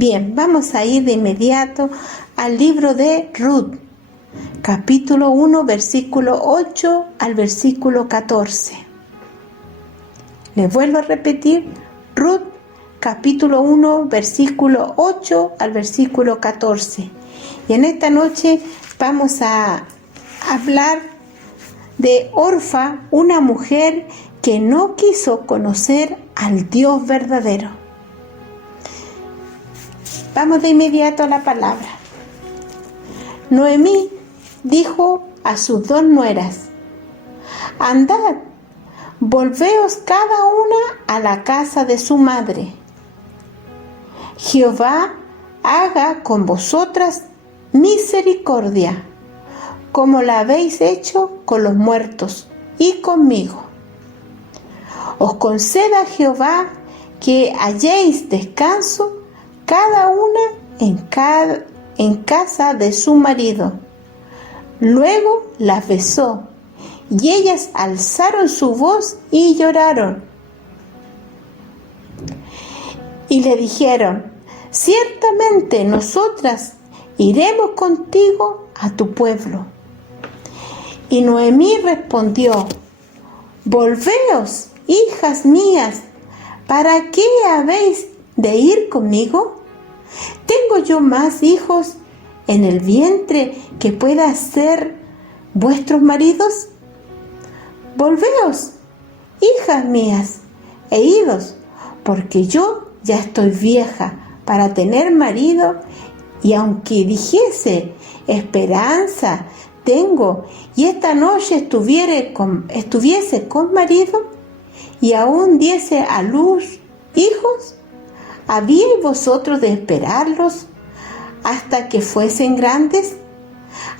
Bien, vamos a ir de inmediato al libro de Ruth, capítulo 1, versículo 8 al versículo 14. Les vuelvo a repetir, Ruth, capítulo 1, versículo 8 al versículo 14. Y en esta noche vamos a hablar de Orfa, una mujer que no quiso conocer al Dios verdadero. Vamos de inmediato a la palabra. Noemí dijo a sus dos nueras: andad, volveos cada una a la casa de su madre. Jehová haga con vosotras misericordia, como la habéis hecho con los muertos y conmigo. Os conceda Jehová que halléis descanso cada una en casa de su marido. Luego las besó, y ellas alzaron su voz y lloraron. Y le dijeron: ciertamente nosotras iremos contigo a tu pueblo. Y Noemí respondió: volveos, hijas mías, ¿para qué habéis de ir conmigo? ¿Tengo yo más hijos en el vientre que pueda ser vuestros maridos? Volveos, hijas mías, e idos, porque yo ya estoy vieja para tener marido, y aunque dijese esperanza tengo, y esta noche estuviese con marido, y aún diese a luz hijos, ¿habíais vosotros de esperarlos hasta que fuesen grandes?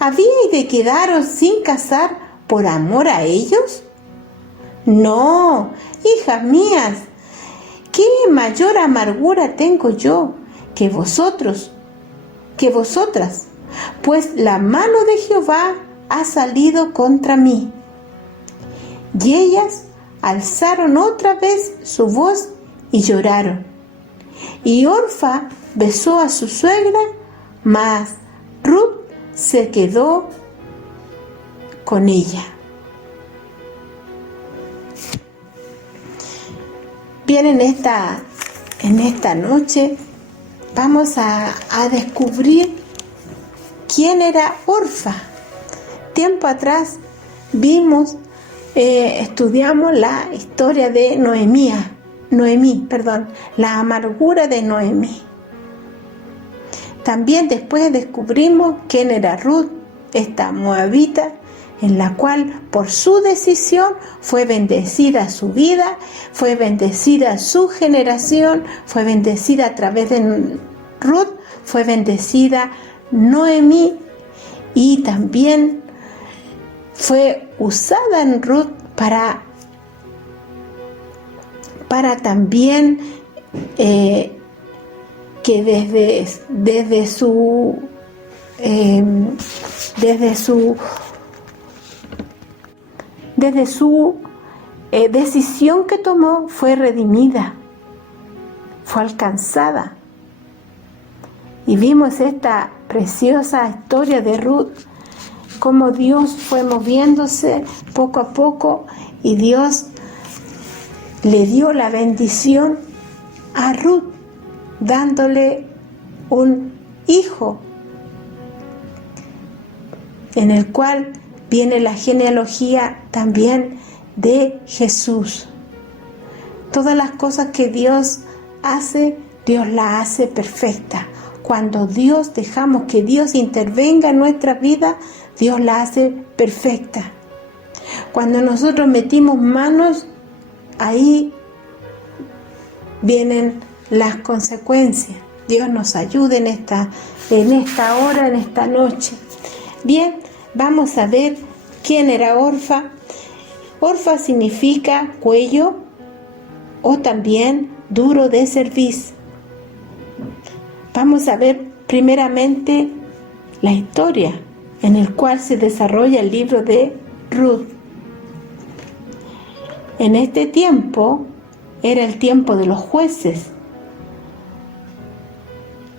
¿Habíais de quedaros sin casar por amor a ellos? No, hijas mías, ¿qué mayor amargura tengo yo que vosotras? Pues la mano de Jehová ha salido contra mí. Y ellas alzaron otra vez su voz y lloraron. Y Orfa besó a su suegra, mas Ruth se quedó con ella. Bien, en esta noche vamos a descubrir quién era Orfa. Tiempo atrás estudiamos la historia de Noemí, la amargura de Noemí. También después descubrimos quién era Ruth, esta moabita, en la cual por su decisión fue bendecida su vida, fue bendecida su generación, fue bendecida a través de Ruth, fue bendecida Noemí, y también fue usada en Ruth para también que desde su decisión que tomó fue redimida, fue alcanzada. Y vimos esta preciosa historia de Ruth, cómo Dios fue moviéndose poco a poco, y Dios le dio la bendición a Ruth, dándole un hijo, en el cual viene la genealogía también de Jesús. Todas las cosas que Dios hace, Dios la hace perfecta. Cuando dejamos que Dios intervenga en nuestra vida, Dios la hace perfecta. Cuando nosotros metimos manos, ahí vienen las consecuencias. Dios nos ayude en esta hora, en esta noche. Bien, vamos a ver quién era Orfa. Orfa significa cuello o también duro de cerviz. Vamos a ver primeramente la historia en el cual se desarrolla el libro de Ruth. En este tiempo era el tiempo de los jueces.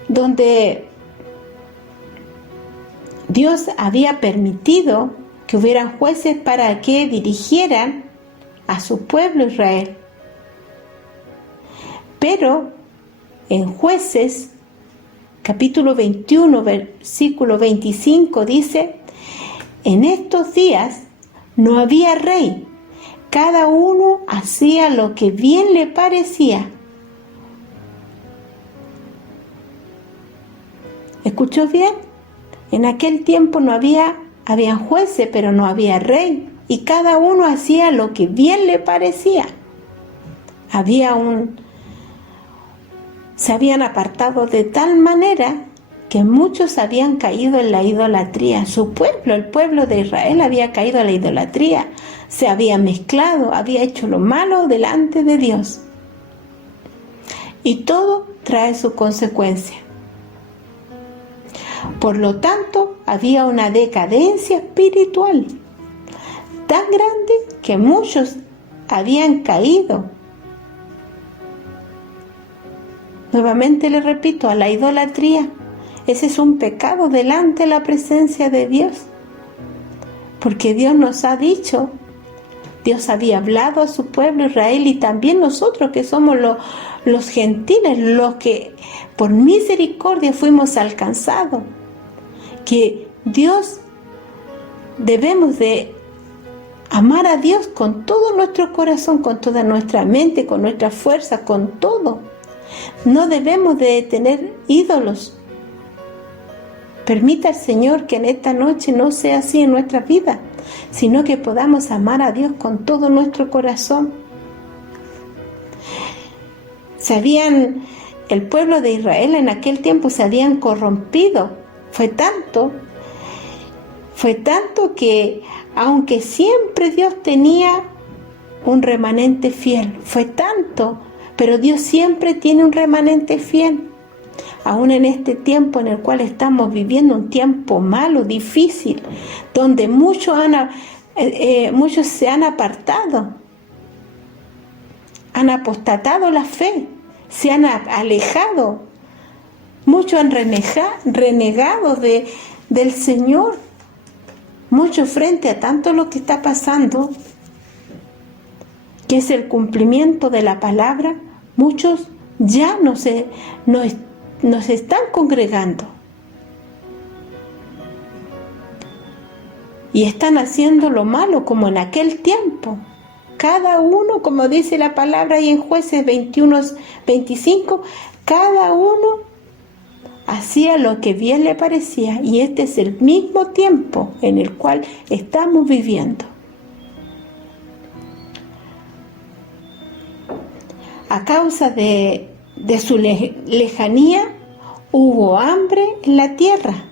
donde Dios había permitido que hubieran jueces para que dirigieran a su pueblo Israel. Pero en Jueces, capítulo 21, versículo 25, dice: en estos días no había rey, cada uno hacía lo que bien le parecía. ¿Escuchó bien? En aquel tiempo habían jueces, pero no había rey, y cada uno hacía lo que bien le parecía. Se habían apartado de tal manera que muchos habían caído en la idolatría. Su pueblo, el pueblo de Israel, había caído en la idolatría. Se había mezclado, había hecho lo malo delante de Dios. Y todo trae su consecuencia. Por lo tanto, había una decadencia espiritual tan grande que muchos habían caído. Nuevamente le repito, a la idolatría. Ese es un pecado delante de la presencia de Dios. Porque Dios nos ha dicho, Dios había hablado a su pueblo Israel, y también nosotros que somos los gentiles, los que por misericordia fuimos alcanzados, que Dios, debemos de amar a Dios con todo nuestro corazón, con toda nuestra mente, con nuestra fuerza, con todo. No debemos de tener ídolos. Permita al Señor que en esta noche no sea así en nuestra vida, sino que podamos amar a Dios con todo nuestro corazón. El pueblo de Israel en aquel tiempo se habían corrompido. Fue tanto que aunque siempre Dios tenía un remanente fiel, pero Dios siempre tiene un remanente fiel. Aún en este tiempo en el cual estamos viviendo, un tiempo malo, difícil, donde muchos se han apartado, han apostatado la fe, se han alejado, muchos han renegado del Señor, muchos frente a tanto lo que está pasando, que es el cumplimiento de la palabra. Muchos ya no se están congregando y están haciendo lo malo como en aquel tiempo. Cada uno, como dice la palabra ahí en Jueces 21, 25, cada uno hacía lo que bien le parecía, y este es el mismo tiempo en el cual estamos viviendo. A causa de su lejanía, hubo hambre en la tierra.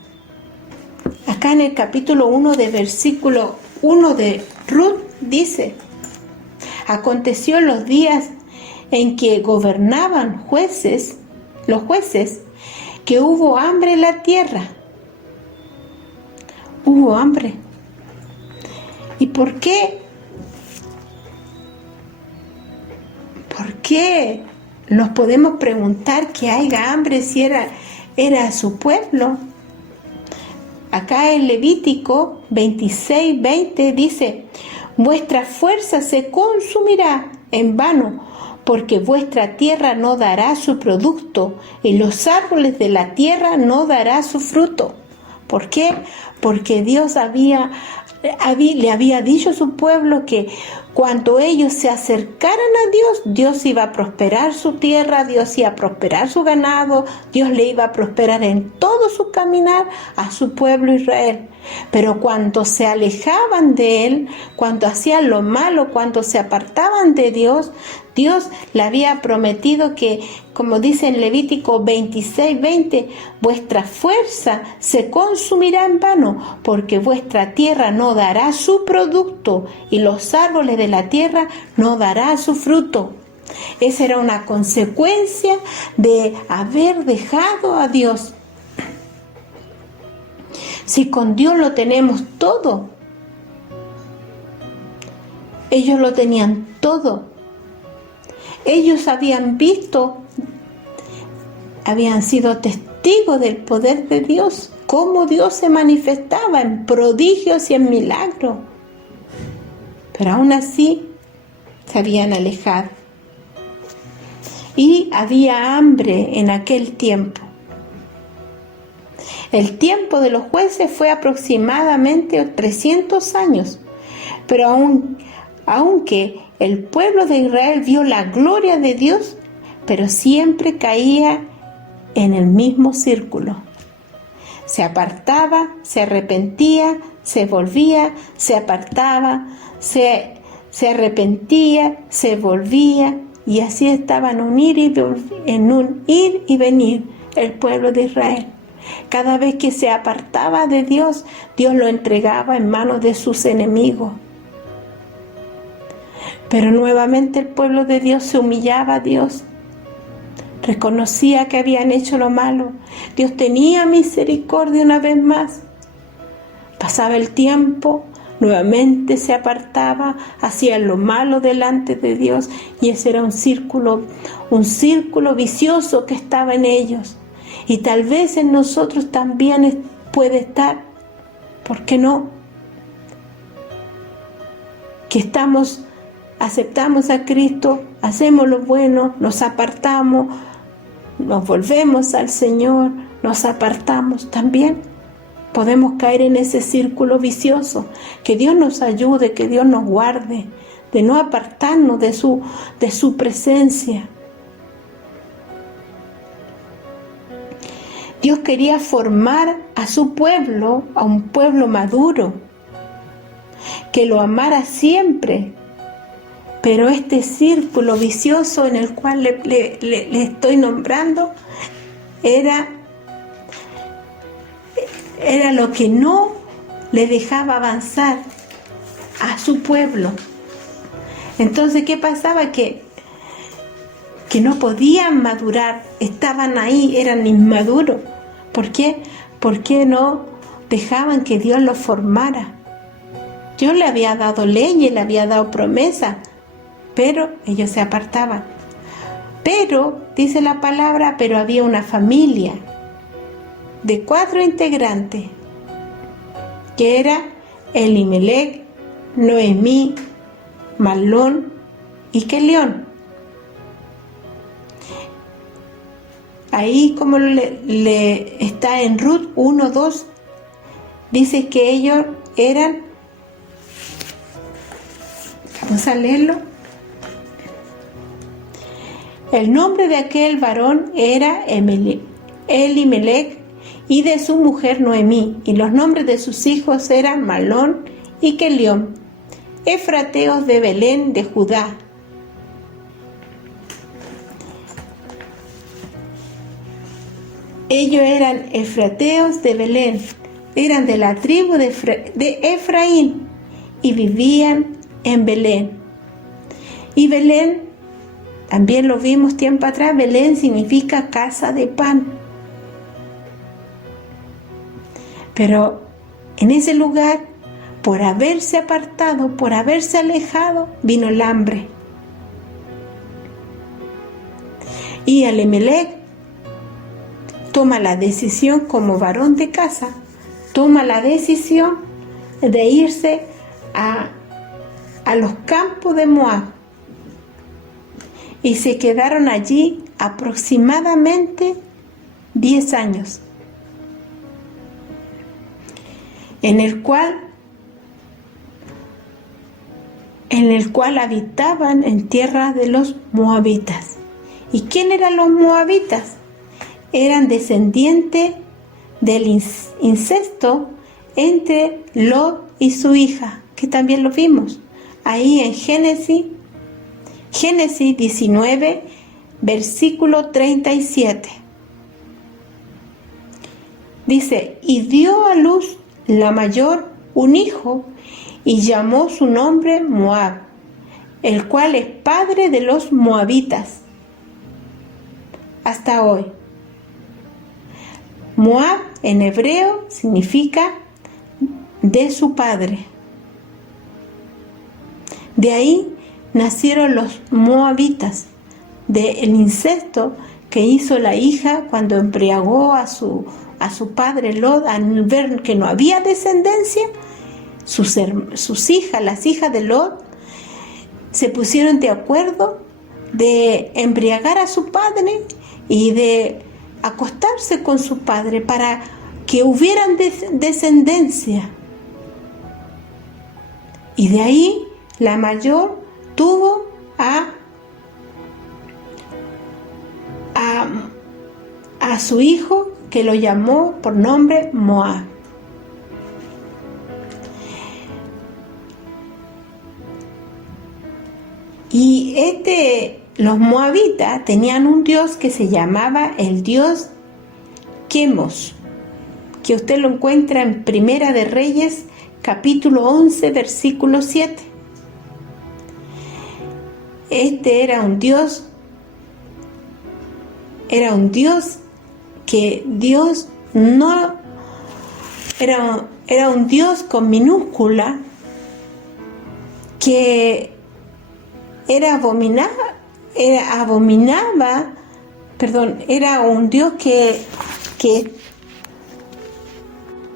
Acá en el capítulo 1 de versículo 1 de Ruth dice: aconteció en los días en que gobernaban los jueces, que hubo hambre en la tierra. Hubo hambre. ¿Y por qué? ¿Por qué nos podemos preguntar que haya hambre si era su pueblo? Acá en Levítico 26:20 dice: vuestra fuerza se consumirá en vano, porque vuestra tierra no dará su producto, y los árboles de la tierra no dará su fruto. ¿Por qué? Porque Dios le había dicho a su pueblo que cuando ellos se acercaran a Dios, Dios iba a prosperar su tierra, Dios iba a prosperar su ganado, Dios le iba a prosperar en todo su caminar a su pueblo Israel. Pero cuando se alejaban de Él, cuando hacían lo malo, cuando se apartaban de Dios, Dios le había prometido que, como dice en Levítico 26:20, vuestra fuerza se consumirá en vano, porque vuestra tierra no dará su producto, y los árboles de la tierra no dará su fruto. Esa era una consecuencia de haber dejado a Dios. Si con Dios lo tenemos todo, ellos lo tenían todo. Ellos habían visto, habían sido testigos del poder de Dios, cómo Dios se manifestaba en prodigios y en milagros. Pero aún así se habían alejado. Y había hambre en aquel tiempo. El tiempo de los jueces fue aproximadamente 300 años, pero aunque el pueblo de Israel vio la gloria de Dios, pero siempre caía en el mismo círculo. Se apartaba, se arrepentía, se volvía, se apartaba, se arrepentía, se volvía, y así estaba en un ir y venir el pueblo de Israel. Cada vez que se apartaba de Dios, Dios lo entregaba en manos de sus enemigos. Pero nuevamente el pueblo de Dios se humillaba a Dios. Reconocía que habían hecho lo malo. Dios tenía misericordia una vez más. Pasaba el tiempo, nuevamente se apartaba, hacía lo malo delante de Dios, y ese era un círculo vicioso que estaba en ellos. Y tal vez en nosotros también puede estar, ¿por qué no? Que aceptamos a Cristo, hacemos lo bueno, nos apartamos, nos volvemos al Señor, nos apartamos también. Podemos caer en ese círculo vicioso. Que Dios nos ayude, que Dios nos guarde de no apartarnos de su presencia. Dios quería formar a su pueblo, a un pueblo maduro, que lo amara siempre. Pero este círculo vicioso en el cual le estoy nombrando era lo que no le dejaba avanzar a su pueblo. Entonces, ¿qué pasaba? Que no podían madurar, estaban ahí, eran inmaduros. ¿Por qué? Porque no dejaban que Dios los formara. Dios le había dado leyes, le había dado promesas, pero ellos se apartaban. Pero, dice la palabra, pero había una familia de 4 integrantes, que era Elimelec, Noemí, Mahlón y Kelión. Ahí, como le está en Ruth 1:2, dice que ellos eran, vamos a leerlo. El nombre de aquel varón era Elimelec, y de su mujer Noemí, y los nombres de sus hijos eran Mahlón y Kelión, efrateos de Belén de Judá. Ellos eran efrateos de Belén, eran de la tribu de Efraín, y vivían en Belén. Y Belén, también lo vimos tiempo atrás, Belén significa casa de pan. Pero en ese lugar, por haberse apartado, por haberse alejado, vino el hambre. Y Elimelec toma la decisión, como varón de casa, toma la decisión de irse a los campos de Moab. Y se quedaron allí aproximadamente 10 años. En el cual habitaban en tierra de los moabitas. ¿Y quién eran los moabitas? Eran descendientes del incesto entre Lot y su hija, que también lo vimos ahí en Génesis 19, versículo 37. Dice, y dio a luz la mayor un hijo, y llamó su nombre Moab, el cual es padre de los moabitas hasta hoy. Moab en hebreo significa de su padre. De ahí nacieron los moabitas, del incesto que hizo la hija cuando embriagó a su padre Lot al ver que no había descendencia. Sus hijas, las hijas de Lot, se pusieron de acuerdo de embriagar a su padre y de acostarse con su padre para que hubieran descendencia. Y de ahí la mayor tuvo a su hijo, que lo llamó por nombre Moab. Y los moabitas tenían un dios que se llamaba el dios Quemos, que usted lo encuentra en Primera de Reyes, capítulo 11, versículo 7. Era un dios que Dios no era un dios con minúscula, que era un dios que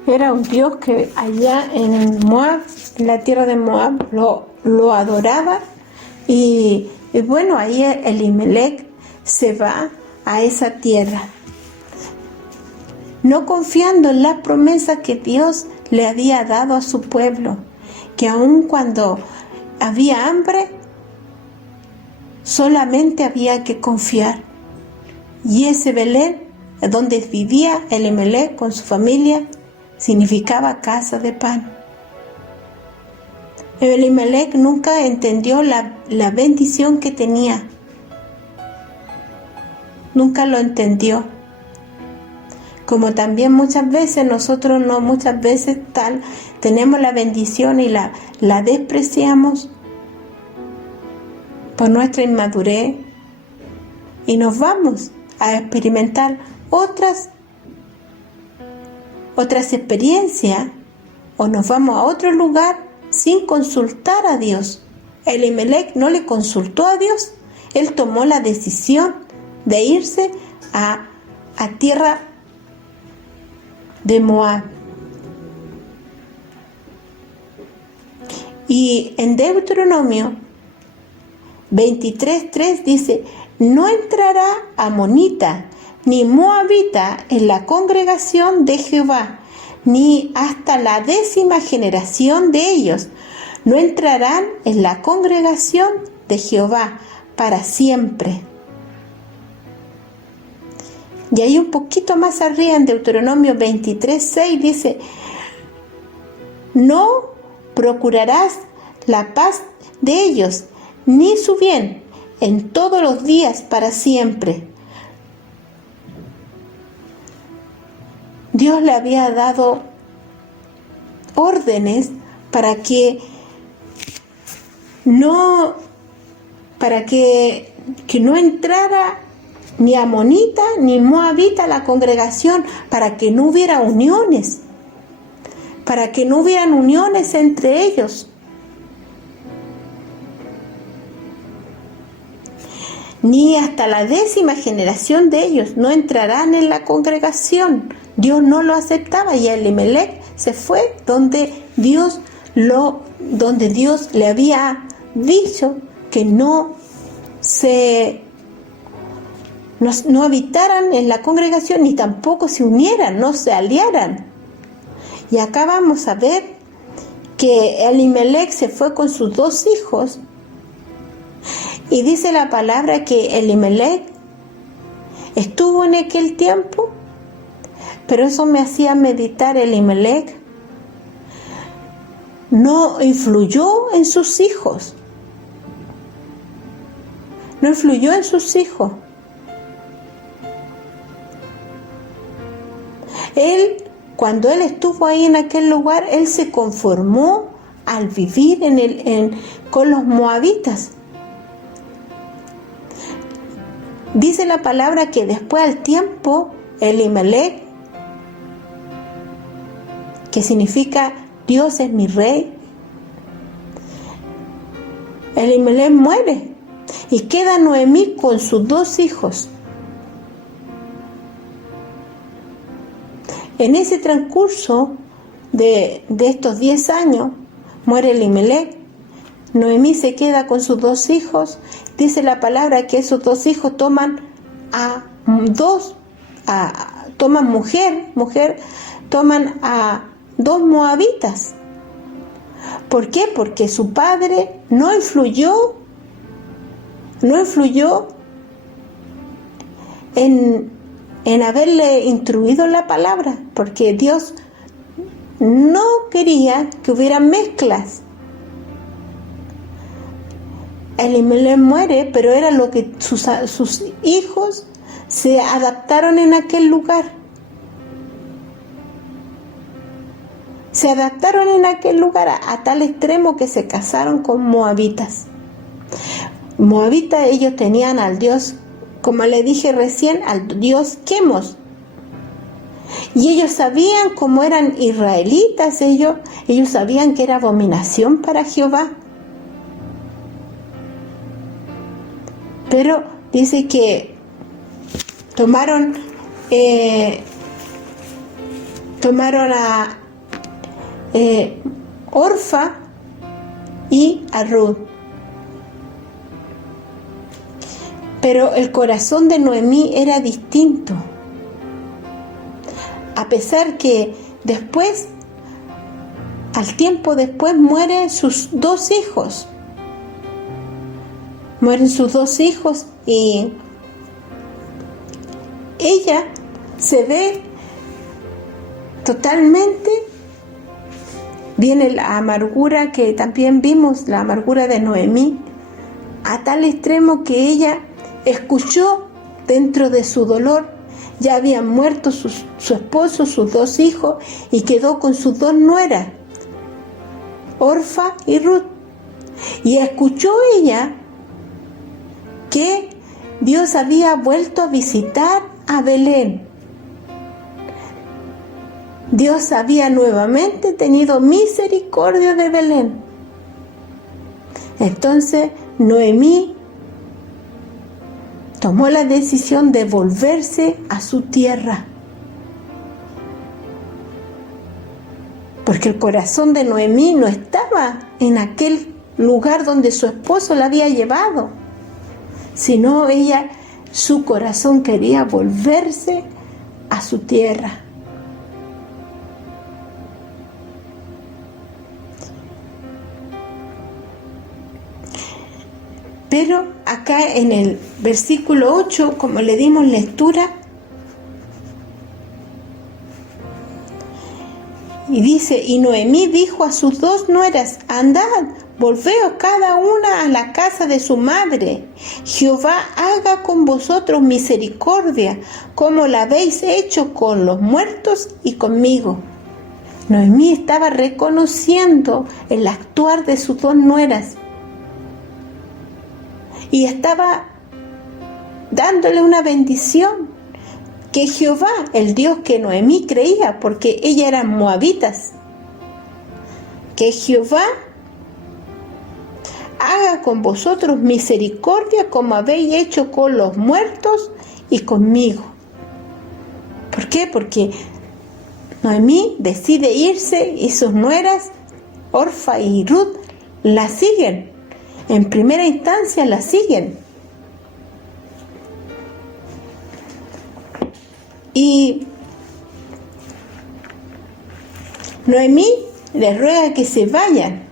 era un dios que allá en Moab, en la tierra de Moab, lo adoraba. Y bueno, ahí Elimelech se va a esa tierra, no confiando en las promesas que Dios le había dado a su pueblo, que aun cuando había hambre, solamente había que confiar. Y ese Belén, donde vivía Elimelech con su familia, significaba casa de pan. Elimelech nunca entendió la bendición que tenía. Nunca lo entendió. Como también muchas veces nosotros tenemos la bendición y la despreciamos por nuestra inmadurez, y nos vamos a experimentar otras experiencias, o nos vamos a otro lugar sin consultar a Dios. Elimelech no le consultó a Dios. Él tomó la decisión de irse a tierra de Moab. Y en Deuteronomio 23:3 dice: no entrará amonita ni moabita en la congregación de Jehová, ni hasta la 10ª generación de ellos. No entrarán en la congregación de Jehová para siempre. Y ahí un poquito más arriba, en Deuteronomio 23:6 dice: no procurarás la paz de ellos, ni su bien, en todos los días para siempre. Dios le había dado órdenes para que no entrara ni amonita ni moabita a la congregación, para que no hubiera uniones, para que no hubieran uniones entre ellos. Ni hasta la 10ª generación de ellos no entrarán en la congregación. Dios no lo aceptaba, y Elimelech se fue donde Dios le había dicho que no habitaran en la congregación, ni tampoco se unieran, no se aliaran. Y acá vamos a ver que Elimelech se fue con sus 2 hijos, y dice la palabra que Elimelech estuvo en aquel tiempo, pero eso me hacía meditar. Elimelech no influyó en sus hijos. No influyó en sus hijos. Cuando él estuvo ahí en aquel lugar, él se conformó al vivir con los moabitas. Dice la palabra que después al tiempo, Elimelech, que significa Dios es mi rey, Elimelech muere y queda Noemí con sus 2 hijos. En ese transcurso de estos 10 años, muere Elimelech. Noemí se queda con sus 2 hijos. Dice la palabra que esos 2 hijos toman toman a 2 moabitas. ¿Por qué? Porque su padre no influyó en haberle instruido la palabra, porque Dios no quería que hubiera mezclas. Elimelech muere, pero era lo que sus hijos se adaptaron en aquel lugar. Se adaptaron en aquel lugar a tal extremo que se casaron con moabitas. Moabitas, ellos tenían al dios, como le dije recién, al dios Quemos. Y ellos sabían, como eran israelitas, ellos sabían que era abominación para Jehová. Pero dice que tomaron a Orfa y a Ruth. Pero el corazón de Noemí era distinto. A pesar que después, al tiempo después, mueren sus 2 hijos. Mueren sus 2 hijos y ella se ve totalmente. Viene la amargura que también vimos, la amargura de Noemí, a tal extremo que ella escuchó dentro de su dolor. Ya habían muerto su esposo, sus 2 hijos, y quedó con sus 2 nueras, Orfa y Ruth. Y escuchó ella que Dios había vuelto a visitar a Belén. Dios había nuevamente tenido misericordia de Belén. Entonces Noemí tomó la decisión de volverse a su tierra. Porque el corazón de Noemí no estaba en aquel lugar donde su esposo la había llevado, sino su corazón quería volverse a su tierra. Pero acá en el versículo 8, como le dimos lectura, y dice: y Noemí dijo a sus 2 nueras: andad, volveos cada una a la casa de su madre. Jehová haga con vosotros misericordia, como la habéis hecho con los muertos y conmigo. Noemí estaba reconociendo el actuar de sus 2 nueras. Y estaba dándole una bendición, que Jehová, el Dios que Noemí creía, porque ella eran moabitas, que Jehová haga con vosotros misericordia como habéis hecho con los muertos y conmigo. ¿Por qué? Porque Noemí decide irse y sus nueras, Orfa y Ruth, la siguen. En primera instancia la siguen. Y Noemí les ruega que se vayan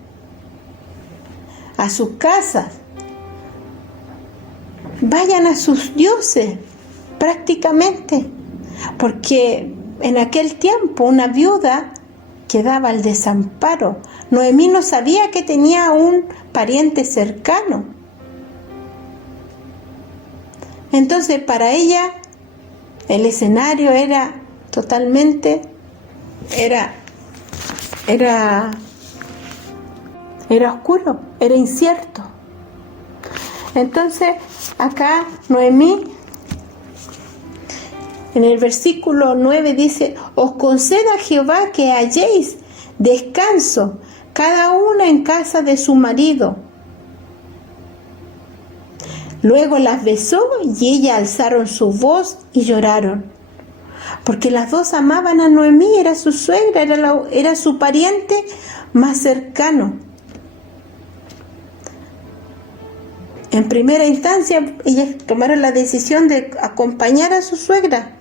a sus casas, vayan a sus dioses prácticamente, porque en aquel tiempo una viuda quedaba al desamparo. Noemí no sabía que tenía un pariente cercano. Entonces para ella el escenario era totalmente, era oscuro, era incierto. Entonces acá Noemí en el versículo 9 dice: os conceda Jehová que halléis descanso, cada una en casa de su marido. Luego las besó y ellas alzaron su voz y lloraron. porque las dos amaban a Noemí, era su suegra, era su pariente más cercano. En primera instancia, ellas tomaron la decisión de acompañar a su suegra.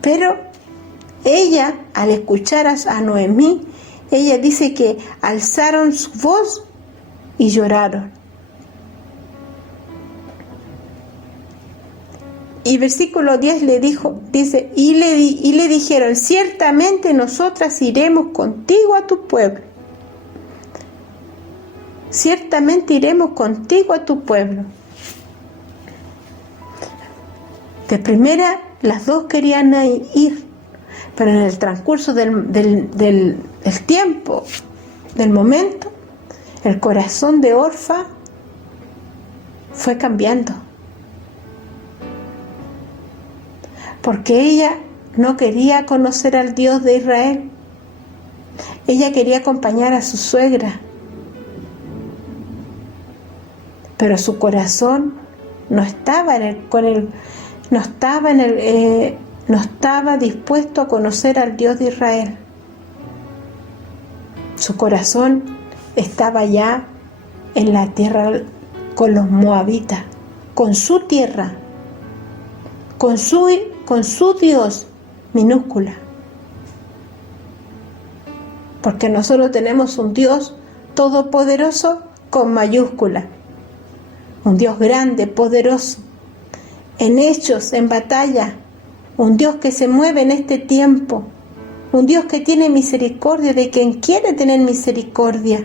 Pero ella, al escuchar a Noemí, ella dice que alzaron su voz y lloraron. Y versículo 10 dice, y le dijeron, ciertamente nosotras iremos contigo a tu pueblo. Ciertamente iremos contigo a tu pueblo. De primera, las dos querían ir, pero en el transcurso del tiempo, del momento, el corazón de Orfa fue cambiando. Porque ella no quería conocer al Dios de Israel. Ella quería acompañar a su suegra. Pero su corazón no estaba no estaba dispuesto a conocer al Dios de Israel. Su corazón estaba ya en la tierra con los moabitas, con su tierra, con su Dios minúscula. Porque nosotros tenemos un Dios todopoderoso con mayúscula. Un Dios grande, poderoso, en hechos, en batalla. Un Dios que se mueve en este tiempo. Un Dios que tiene misericordia de quien quiere tener misericordia.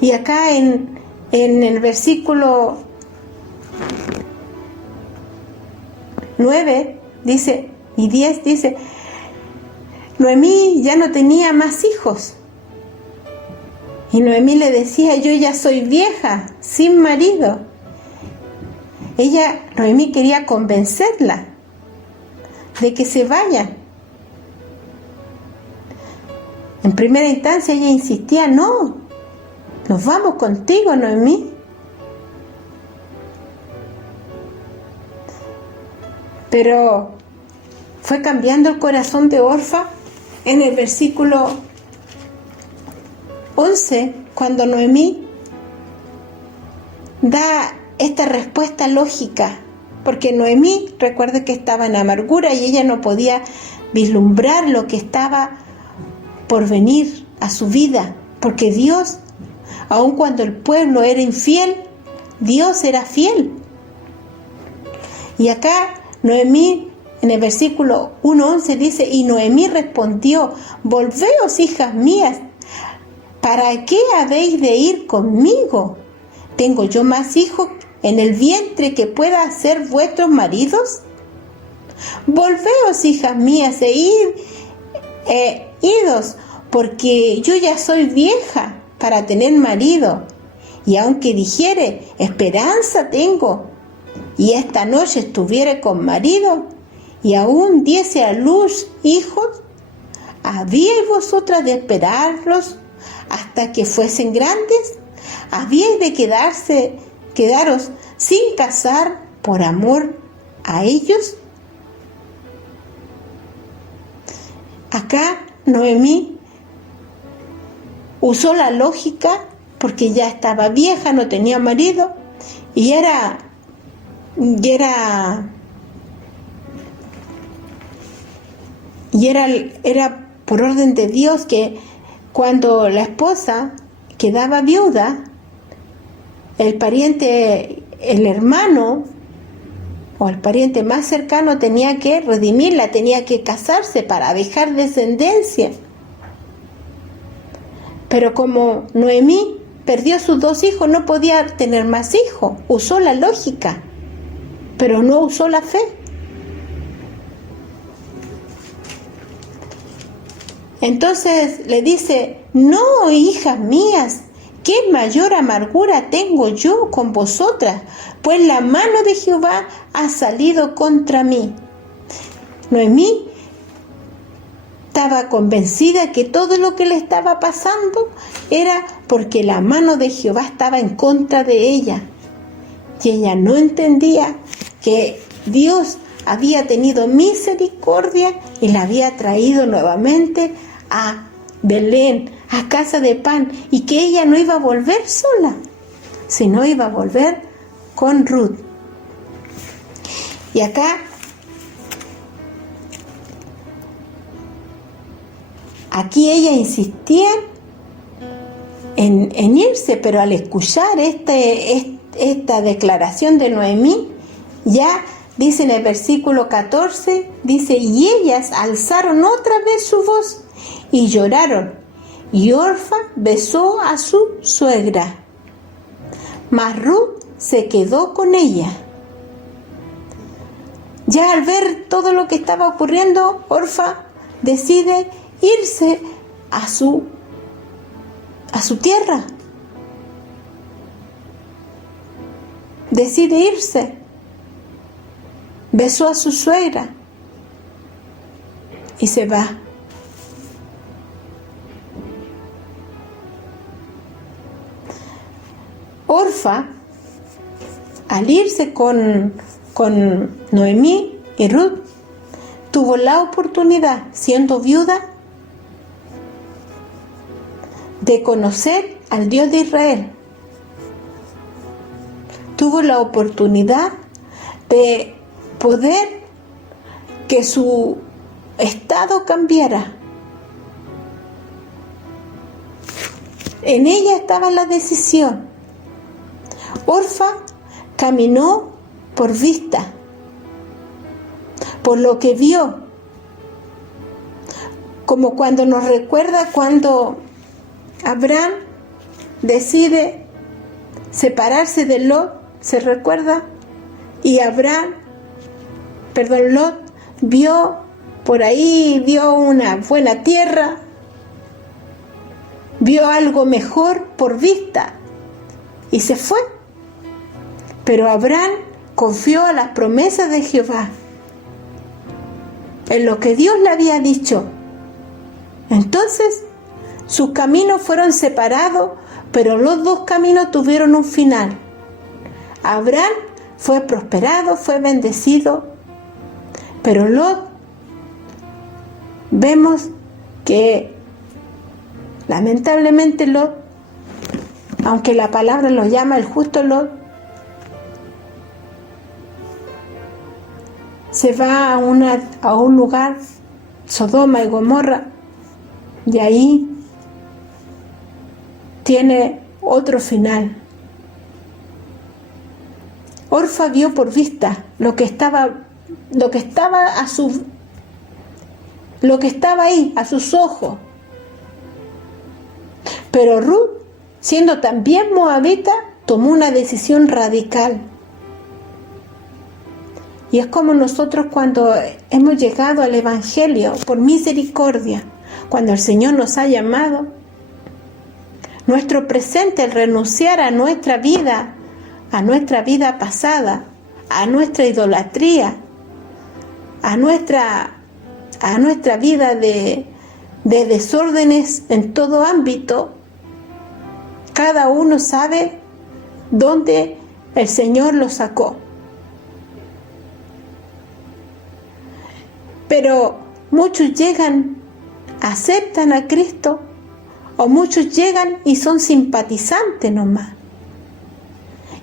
Y acá en el versículo 9 dice, y 10 dice, Noemí ya no tenía más hijos. Y Noemí le decía, yo ya soy vieja, sin marido. Noemí quería convencerla de que se vaya. En primera instancia ella insistía, no, nos vamos contigo, Noemí. Pero fue cambiando el corazón de Orfa en el versículo 11, cuando Noemí da esta respuesta lógica, porque Noemí, recuerde que estaba en amargura y ella no podía vislumbrar lo que estaba por venir a su vida, porque Dios, aun cuando el pueblo era infiel, Dios era fiel. Y acá Noemí, en el versículo 1:11 dice, y Noemí respondió, volveos, hijas mías, ¿para qué habéis de ir conmigo? ¿Tengo yo más hijos en el vientre que pueda ser vuestros maridos? Volveos, hijas mías, idos, porque yo ya soy vieja para tener marido. Y aunque dijere, esperanza tengo, y esta noche estuviere con marido, y aún diese a luz hijos, ¿habíais vosotras de esperarlos hasta que fuesen grandes? ¿Habíais de quedaros sin casar por amor a ellos? Acá Noemí usó la lógica porque ya estaba vieja, no tenía marido y era por orden de Dios que cuando la esposa quedaba viuda, el hermano o el pariente más cercano tenía que redimirla, tenía que casarse para dejar descendencia. Pero como Noemí perdió sus 2 hijos, no podía tener más hijos. Usó la lógica, pero no usó la fe. Entonces le dice, no, hijas mías, ¿qué mayor amargura tengo yo con vosotras? Pues la mano de Jehová ha salido contra mí. Noemí estaba convencida que todo lo que le estaba pasando era porque la mano de Jehová estaba en contra de ella. Y ella no entendía que Dios había tenido misericordia y la había traído nuevamente a Belén, a casa de pan, y que ella no iba a volver sola, sino iba a volver con Ruth. Y acá, aquí ella insistía en irse, pero al escuchar esta declaración de Noemí, ya dice en el versículo 14, dice, y ellas alzaron otra vez su voz y lloraron, y Orfa besó a su suegra, mas Ruth se quedó con ella. Ya al ver todo lo que estaba ocurriendo, Orfa decide irse a su tierra. Decide irse. Besó a su suegra y se va. Orfa, al irse con Noemí y Ruth, tuvo la oportunidad, siendo viuda, de conocer al Dios de Israel. Tuvo la oportunidad de poder que su estado cambiara. En ella estaba la decisión. Orfa caminó por vista, por lo que vio, como cuando nos recuerda cuando Abraham decide separarse de Lot, ¿se recuerda? Y Lot vio por ahí, vio una buena tierra, vio algo mejor por vista y se fue. Pero Abraham confió a las promesas de Jehová, en lo que Dios le había dicho. Entonces sus caminos fueron separados, pero los dos caminos tuvieron un final. Abraham fue prosperado, fue bendecido, pero Lot, vemos que lamentablemente Lot, aunque la palabra lo llama el justo Lot, se va a un lugar, Sodoma y Gomorra, y ahí tiene otro final. Orfa vio por vista lo que estaba ahí a sus ojos. Pero Ruth, siendo también moabita, tomó una decisión radical. Y es como nosotros cuando hemos llegado al Evangelio por misericordia, cuando el Señor nos ha llamado, nuestro presente, el renunciar a nuestra vida pasada, a nuestra idolatría, a nuestra vida de desórdenes en todo ámbito, cada uno sabe dónde el Señor lo sacó. Pero muchos llegan, aceptan a Cristo, o muchos llegan y son simpatizantes nomás.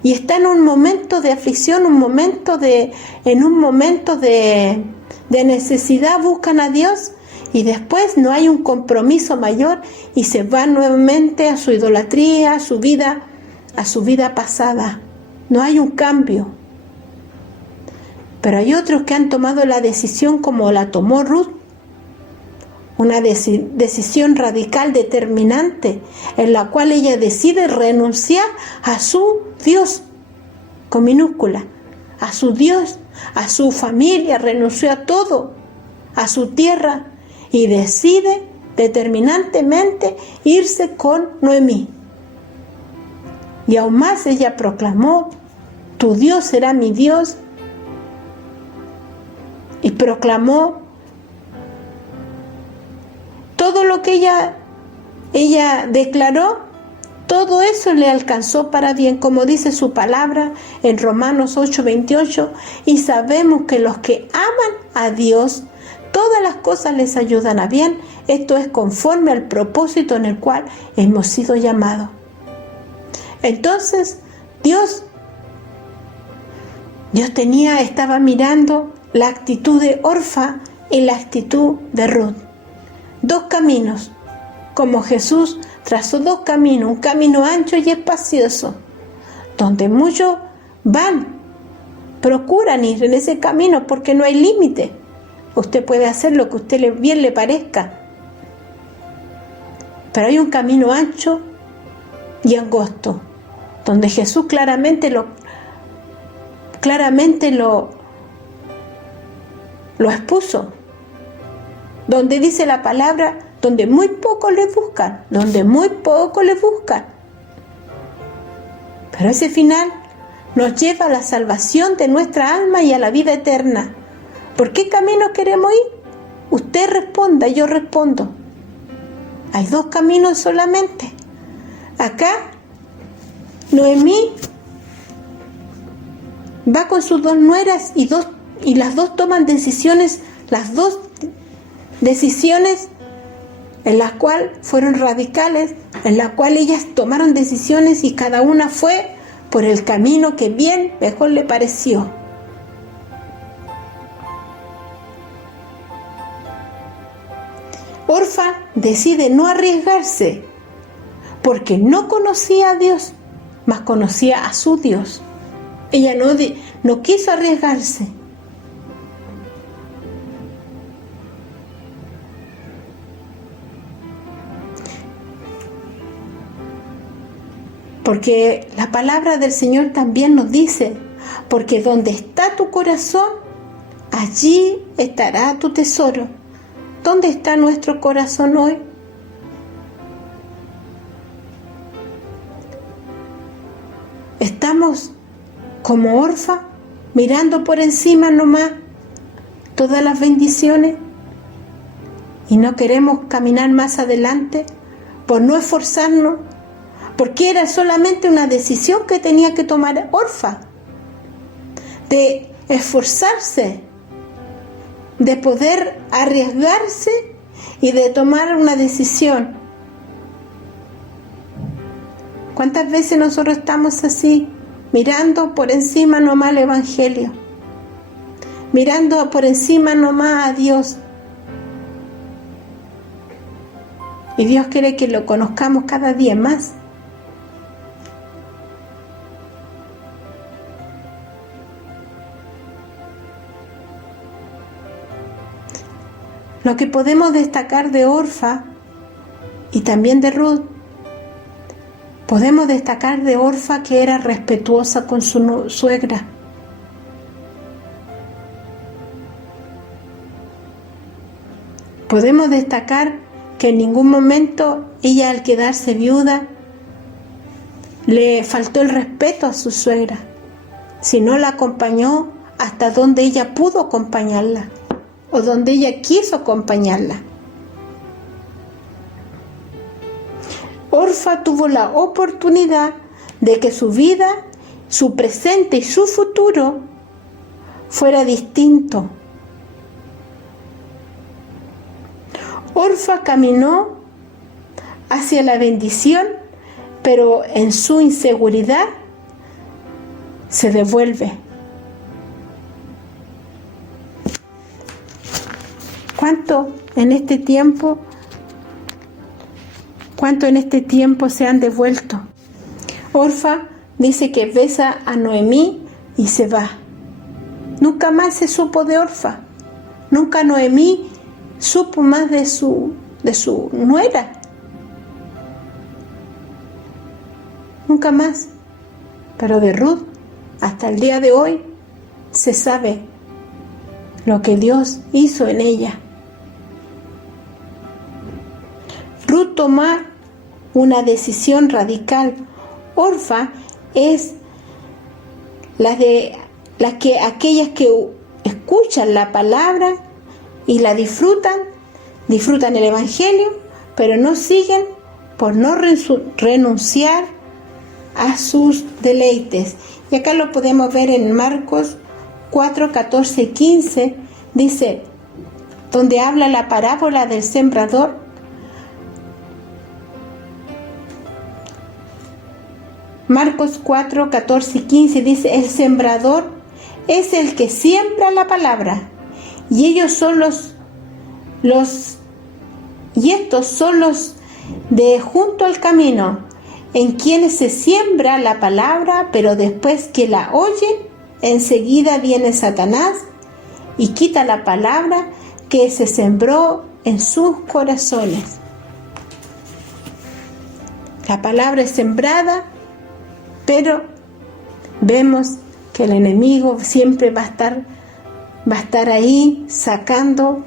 Y están en un momento de aflicción, en un momento de necesidad, buscan a Dios y después no hay un compromiso mayor y se van nuevamente a su idolatría, a su vida pasada. No hay un cambio. Pero hay otros que han tomado la decisión como la tomó Ruth, una decisión radical, determinante, en la cual ella decide renunciar a su Dios, con minúscula, a su Dios, a su familia, renunció a todo, a su tierra, y decide determinantemente irse con Noemí. Y aún más ella proclamó, tu Dios será mi Dios, y proclamó todo lo que ella declaró, todo eso le alcanzó para bien, como dice su palabra en Romanos 8:28, y sabemos que los que aman a Dios, todas las cosas les ayudan a bien. Esto es conforme al propósito en el cual hemos sido llamados. Entonces, Dios estaba mirando la actitud de Orfa y la actitud de Ruth. Dos caminos, como Jesús trazó dos caminos, un camino ancho y espacioso, donde muchos procuran ir en ese camino porque no hay límite. Usted puede hacer lo que a usted bien le parezca. Pero hay un camino ancho y angosto, donde Jesús claramente lo expuso, donde dice la palabra, donde muy pocos le buscan, pero ese final nos lleva a la salvación de nuestra alma y a la vida eterna. ¿Por qué camino queremos ir? Usted responda, yo respondo. Hay dos caminos solamente. Acá Noemí va con sus dos nueras y las dos toman decisiones, en las cuales fueron radicales, en las cuales ellas tomaron decisiones y cada una fue por el camino que bien mejor le pareció. Orfa decide no arriesgarse porque no conocía a Dios, mas conocía a su Dios. Ella no quiso arriesgarse. Porque la palabra del Señor también nos dice, porque donde está tu corazón, allí estará tu tesoro. ¿Dónde está nuestro corazón hoy? Estamos como Orfa, mirando por encima nomás todas las bendiciones y no queremos caminar más adelante por no esforzarnos, porque era solamente una decisión que tenía que tomar Orfa, de esforzarse, de poder arriesgarse y de tomar una decisión. ¿Cuántas veces nosotros estamos así, mirando por encima nomás el Evangelio, mirando por encima nomás a Dios? Y Dios quiere que lo conozcamos cada día más. Lo que podemos destacar de Orfa y también de Ruth, podemos destacar de Orfa que era respetuosa con su suegra. Podemos destacar que en ningún momento ella, al quedarse viuda, le faltó el respeto a su suegra, sino la acompañó hasta donde ella pudo acompañarla o donde ella quiso acompañarla. Orfa tuvo la oportunidad de que su vida, su presente y su futuro fuera distinto. Orfa caminó hacia la bendición, pero en su inseguridad se devuelve. ¿Cuánto en este tiempo se han devuelto? Orfa dice que besa a Noemí y se va. Nunca más se supo de Orfa. Nunca Noemí supo más de su nuera. Nunca más. Pero de Ruth, hasta el día de hoy, se sabe lo que Dios hizo en ella. Ruth toma una decisión radical. Orfa es aquellas que escuchan la palabra y la disfrutan el Evangelio, pero no siguen por no renunciar a sus deleites. Y acá lo podemos ver en Marcos 4, 14 y 15, dice, donde habla la parábola del sembrador. Marcos 4, 14 y 15 dice, el sembrador es el que siembra la palabra, y ellos son estos son los de junto al camino, en quienes se siembra la palabra, pero después que la oyen, enseguida viene Satanás y quita la palabra que se sembró en sus corazones. La palabra es sembrada, pero vemos que el enemigo siempre va a estar ahí sacando,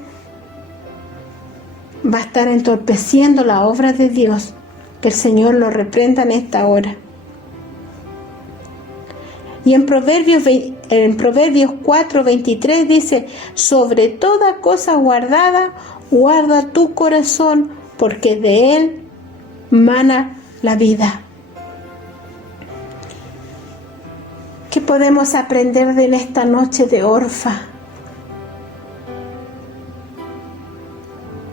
va a estar entorpeciendo la obra de Dios. Que el Señor lo reprenda en esta hora. Y en Proverbios 4:23 dice, sobre toda cosa guardada, guarda tu corazón, porque de él mana la vida. ¿Qué podemos aprender de esta noche de Orfa?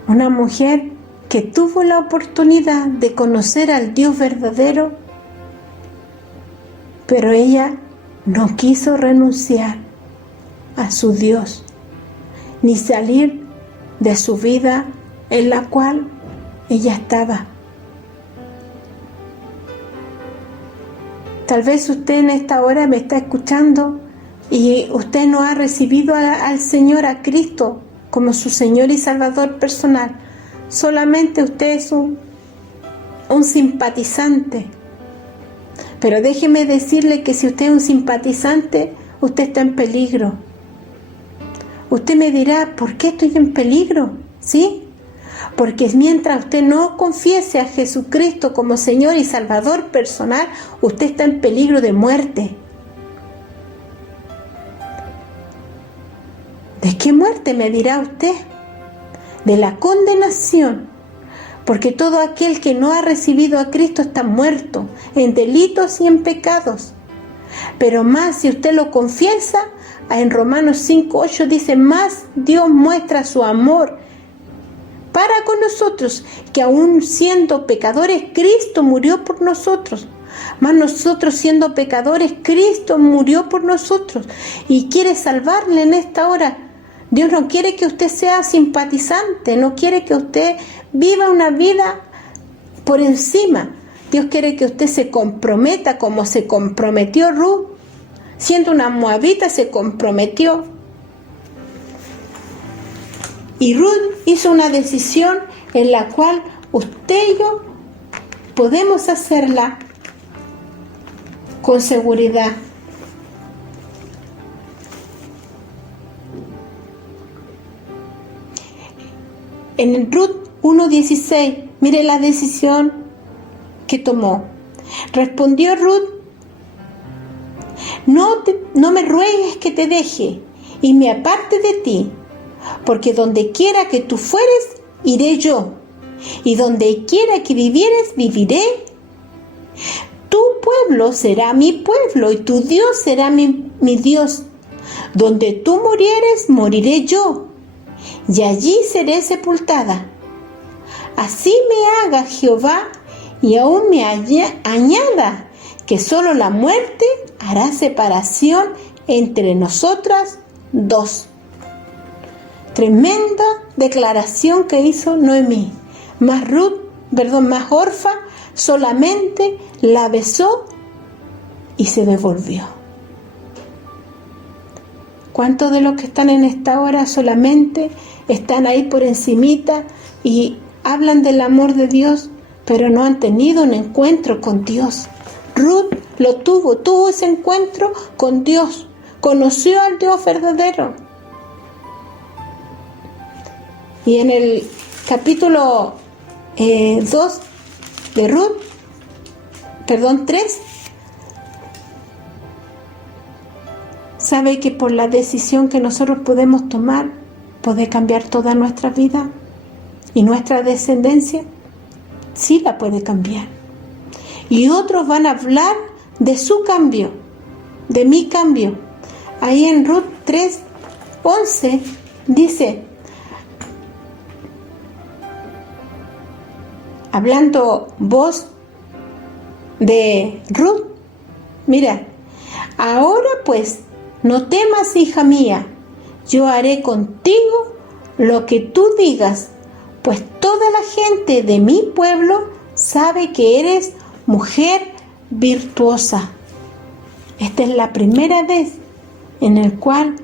Una mujer que tuvo la oportunidad de conocer al Dios verdadero, pero ella no quiso renunciar a su Dios, ni salir de su vida en la cual ella estaba. Tal vez usted en esta hora me está escuchando y usted no ha recibido al Señor, a Cristo, como su Señor y Salvador personal. Solamente usted es un simpatizante. Pero déjeme decirle que si usted es un simpatizante, usted está en peligro. Usted me dirá, ¿por qué estoy en peligro? ¿Sí? Porque mientras usted no confiese a Jesucristo como Señor y Salvador personal, usted está en peligro de muerte. ¿De qué muerte me dirá usted? De la condenación, porque todo aquel que no ha recibido a Cristo está muerto en delitos y en pecados. Pero más si usted lo confiesa, en Romanos 5:8 dice, más Dios muestra su amor para con nosotros, que aún siendo pecadores, Cristo murió por nosotros. Más nosotros siendo pecadores, Cristo murió por nosotros y quiere salvarle en esta hora. Dios no quiere que usted sea simpatizante, no quiere que usted viva una vida por encima. Dios quiere que usted se comprometa como se comprometió Ruth. Siendo una moabita se comprometió. Y Ruth hizo una decisión en la cual usted y yo podemos hacerla con seguridad. En Ruth 1:16, mire la decisión que tomó. Respondió Ruth, no me ruegues que te deje y me aparte de ti, porque donde quiera que tú fueres, iré yo, y donde quiera que vivieres, viviré. Tu pueblo será mi pueblo, y tu Dios será mi Dios. Donde tú murieres, moriré yo, y allí seré sepultada. Así me haga Jehová, y aún me añada, que solo la muerte hará separación entre nosotras dos. Tremenda declaración que hizo Noemí. Más Orfa solamente la besó y se devolvió. ¿Cuántos de los que están en esta hora solamente están ahí por encimita y hablan del amor de Dios, pero no han tenido un encuentro con Dios? Ruth lo tuvo ese encuentro con Dios, conoció al Dios verdadero. Y en el capítulo 2 de Ruth, 3, sabe que por la decisión que nosotros podemos tomar, puede cambiar toda nuestra vida y nuestra descendencia. sí la puede cambiar. Y otros van a hablar de su cambio, de mi cambio. Ahí en Ruth 3:11 dice, hablando voz de Ruth, mira, ahora pues, no temas, hija mía, yo haré contigo lo que tú digas, pues toda la gente de mi pueblo sabe que eres mujer virtuosa. Esta es la primera vez en el cual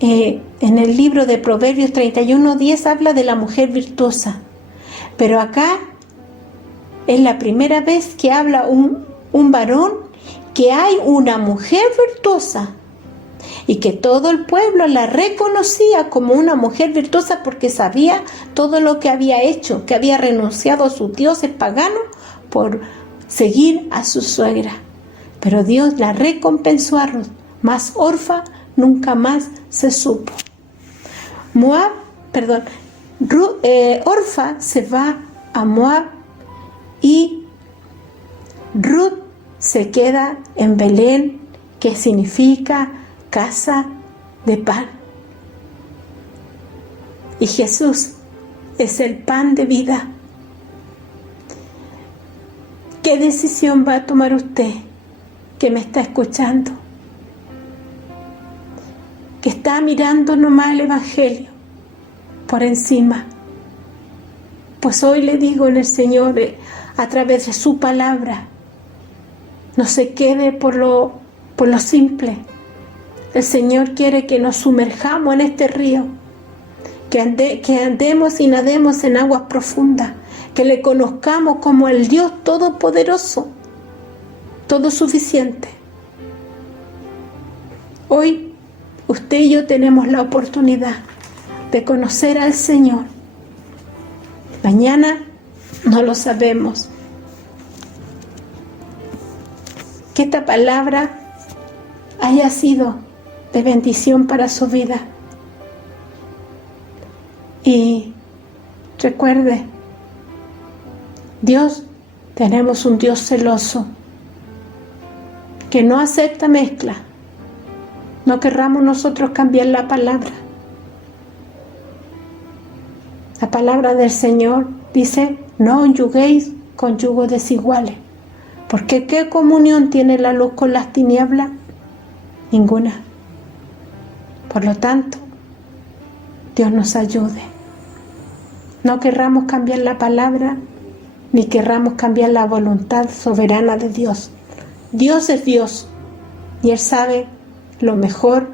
en el libro de Proverbios 31:10 habla de la mujer virtuosa. Pero acá es la primera vez que habla un varón que hay una mujer virtuosa y que todo el pueblo la reconocía como una mujer virtuosa porque sabía todo lo que había hecho, que había renunciado a sus dioses paganos por seguir a su suegra. Pero Dios la recompensó a Ruth, más Orfa nunca más se supo. Orfa se va a Moab y Ruth se queda en Belén, que significa casa de pan. Y Jesús es el pan de vida. ¿Qué decisión va a tomar usted que me está escuchando? Que está mirando nomás el Evangelio por encima. Pues hoy le digo en el Señor, a través de su palabra, no se quede por lo simple. El Señor quiere que nos sumerjamos en este río, que andemos y nademos en aguas profundas, que le conozcamos como el Dios todopoderoso, todo suficiente. Hoy usted y yo tenemos la oportunidad de conocer al Señor. Mañana no lo sabemos. Que esta palabra haya sido de bendición para su vida. Y recuerde, Dios, tenemos un Dios celoso que no acepta mezcla. No querramos nosotros cambiar la palabra. La palabra del Señor dice, no yuguéis con yugos desiguales. Porque ¿qué comunión tiene la luz con las tinieblas? Ninguna. Por lo tanto, Dios nos ayude. No querramos cambiar la palabra, ni querramos cambiar la voluntad soberana de Dios. Dios es Dios, y Él sabe lo mejor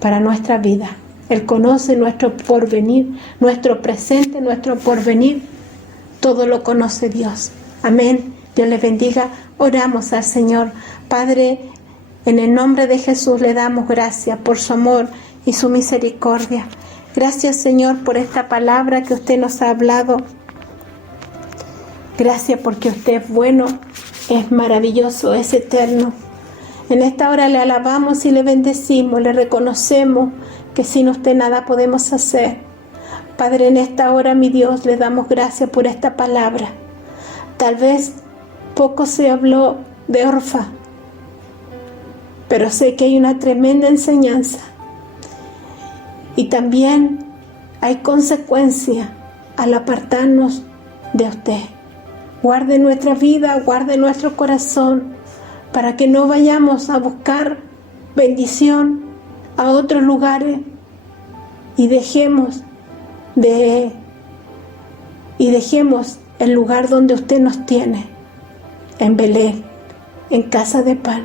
para nuestra vida. Él conoce nuestro porvenir, nuestro presente, nuestro porvenir. Todo lo conoce Dios. Amén. Dios les bendiga. Oramos al Señor. Padre, en el nombre de Jesús le damos gracias por su amor y su misericordia. Gracias, Señor, por esta palabra que usted nos ha hablado. Gracias porque usted es bueno, es maravilloso, es eterno. En esta hora le alabamos y le bendecimos, le reconocemos que sin usted nada podemos hacer. Padre, en esta hora, mi Dios, le damos gracias por esta palabra. Tal vez poco se habló de Orfa, pero sé que hay una tremenda enseñanza. Y también hay consecuencia al apartarnos de usted. Guarde nuestra vida, guarde nuestro corazón, para que no vayamos a buscar bendición a otros lugares y dejemos el lugar donde usted nos tiene, en Belén, en casa de pan.